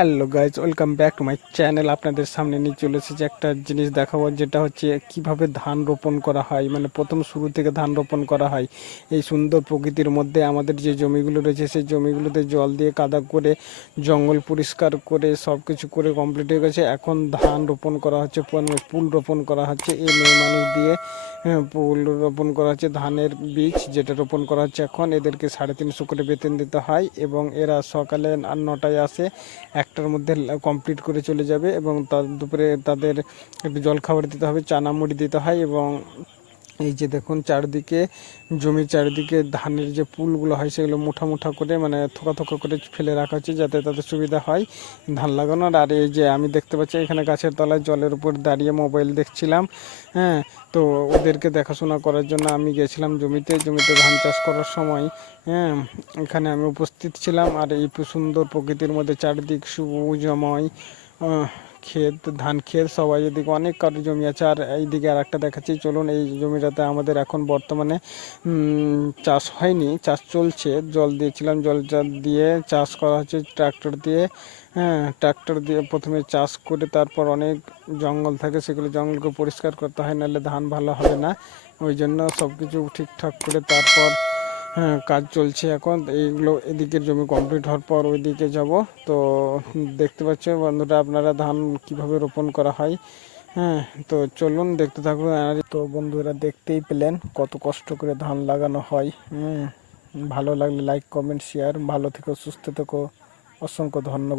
Hello guys welcome back to my channel আপনাদের সামনে নিয়ে চলে এসেছি একটা জিনিস দেখাবো যেটা হচ্ছে কীভাবে ধান রোপণ করা হয়। মানে প্রথম শুরু থেকে ধান রোপণ করা হয়। এই সুন্দর প্রকৃতির মধ্যে আমাদের যে জমিগুলো রয়েছে সেই জমিগুলোতে জল দিয়ে কাদা করে জঙ্গল পরিষ্কার করে সব কিছু করে কমপ্লিট হয়ে গেছে। এখন ধান রোপণ করা হচ্ছে পুল রোপণ করা হচ্ছে। এই মেয়ে মানুষ দিয়ে হ্যাঁ, পুল রোপণ করা হচ্ছে ধানের বীজ যেটা রোপণ করা হচ্ছে এখন। এদেরকে সাড়ে তিনশো করে বেতন দিতে হয় এবং এরা সকালে নটায় আসে একটার মধ্যে কমপ্লিট করে চলে যাবে এবং তার দুপুরে তাদের একটু জল খাবার দিতে হবে চানা মুড়ি দিতে হয় এবং এই যে দেখুন চারদিকে জমির চারিদিকে ধানের যে পুলগুলো হয় সেগুলো মুঠা মুঠা করে মানে থোকা থোকা করে ফেলে রাখা হচ্ছে যাতে তাদের সুবিধা হয় ধান লাগানোর। আর এই যে আমি দেখতে পাচ্ছি এখানে গাছের তলায় জলের উপর দাঁড়িয়ে মোবাইল দেখছিলাম হ্যাঁ? তো ওদেরকে দেখাশোনা করার জন্য আমি গেছিলাম জমিতে জমিতে ধান চাষ করার সময় হ্যাঁ? এখানে আমি উপস্থিত ছিলাম আর এই সুন্দর প্রকৃতির মধ্যে চারদিক সবুজময় আহ, ক্ষেত, ধান ক্ষেত, সবাই এদিকে অনেক কারও জমি আছে। আর এইদিকে আর একটা দেখাচ্ছি। চলুন, এই জমিটাতে আমাদের এখন বর্তমানে চাষ হয়নি, চাষ চলছে। জল দিয়েছিলাম, জল দিয়ে চাষ করা হচ্ছে ট্রাক্টর দিয়ে। হ্যাঁ ট্রাক্টর দিয়ে প্রথমে চাষ করে তারপর অনেক জঙ্গল থাকে, সেগুলো জঙ্গলকে পরিষ্কার করতে হয়, নাহলে ধান ভালো হবে না। ওই জন্য সব কিছু ঠিকঠাক করে তারপর কাজ চলছে এখন। এইগুলো এদিকের জমি কমপ্লিট হওয়ার পর ওইদিকে যাব। তো দেখতে পাচ্ছ বন্ধুরা, আপনারা ধান কীভাবে রোপণ করা হয়? হ্যাঁ তো চলুন দেখতে থাকুন। আর তো বন্ধুরা, দেখতেই পেলেন কত কষ্ট করে ধান লাগানো হয়। হ্যাঁ ভালো লাগলে লাইক কমেন্ট শেয়ার ভালো থেকো, সুস্থ থেকো। অসংখ্য ধন্যবাদ।